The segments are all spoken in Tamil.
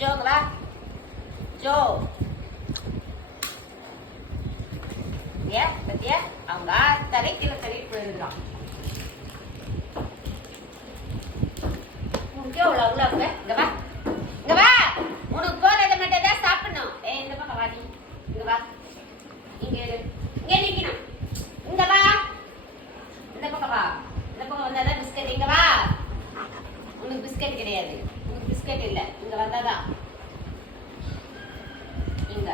ஜோங்க வா ஜோ. ஏன் பத்தியா அவங்க ஆத்தாலே கீழே தள்ளிட்டு போயிருந்தான். உனக்கே அவ்வளோ அவ்வளோ இங்க வா இங்க வா. உனக்கு போறத மட்டும் தான் சாப்பிடணும். இந்த பக்கம் வா நீ. இங்க வா. இங்க இங்க நிக்கணும். இங்க வா. இந்த பக்கம் வா. இந்த பக்கம் வந்தாதான் பிஸ்கட். இங்க வா. உனக்கு பிஸ்கட் கிடையாது. உனக்கு பிஸ்கட் இல்ல. இங்க வந்தாதான். இங்க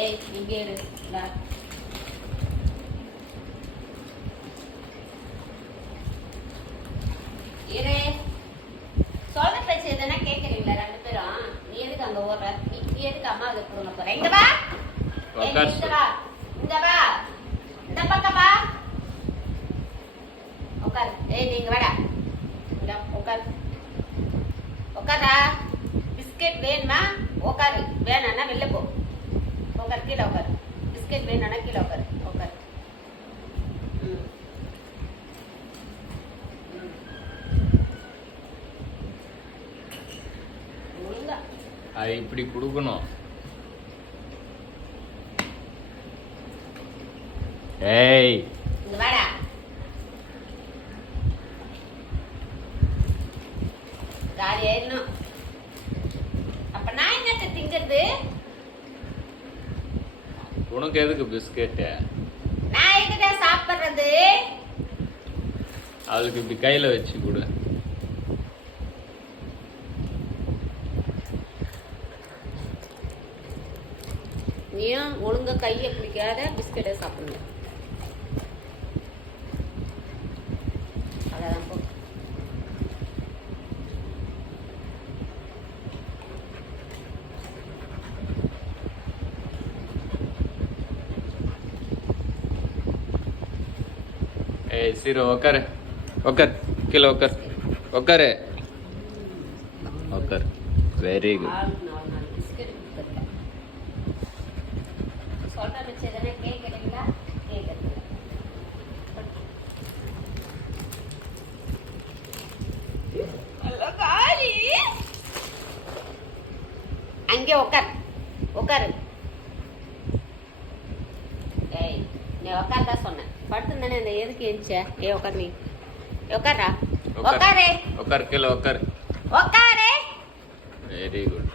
ஏய் இங்கே இரு. இரு. சொல்ற பேச்சு எதுனா கேட்கறீங்களா ரெண்டு பேரும்? நீ எதுக்கு அங்க ஓடுற? நீ எதுக்கு அம்மா அதை கொடுங்க போற? இங்க வா. இங்க வா. இங்க வா. இந்த பக்கம் வா. உட்காரு. ஏய் நீங்க வாடா. இங்க உட்காரு. உட்காரா. பிஸ்கெட் வேணுமா? உட்காரு. வேணான்னா வெளில போ. உட்காரு. கீழே உட்காரு. பிஸ்கெட் வேணும்னா கீழே உட்காரு. உட்காரு. அது இப்படி கொடுக்கணும். ஏய் இங்க வாடா. காலி ஆயிடணும். அப்ப நான் என்னத்த திங்கிறது? உனக்கு எதுக்கு பிஸ்கெட்டு? நான் எதுக்கு சாப்பிடுறது? அவளுக்கு இப்படி கையில வச்சு கொடு. நீயும் ஒழுங்கா கையை பிடிக்காத பிஸ்கெட்டை சாப்பிடணும். அதான் போ. ஏய் சீரோ உக்காரு. உக்கார். கீழே உக்கார். உக்காரு. உக்கார். Very good. சொல்ற வச்சு எதனா கேட்கறீங்களா? கேட்கறீங்களா? அங்கே உட்கார். உட்காரு. ஏய் நீ உட்கார்தா சொன்னேன். படுத்துதானே இந்த எதுக்கு எழுச்ச? ஏ உட்கார். நீ உட்காரா. உட்காரு. உட்கார். கீழே உட்கார். உட்காரு. Very good.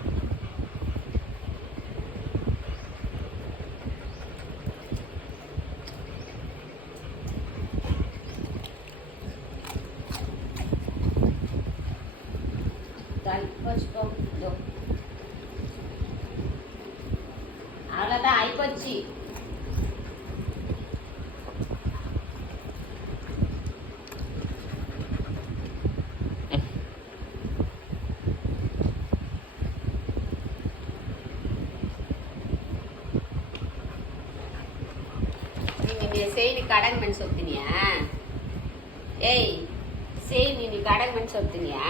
அவ்வளோதான் ஆயிப்போச்சு. நீ செய்தி கடங் மண் சொத்தினியா? ஏய் செய் நீ கடங் மண் சொத்தினியா?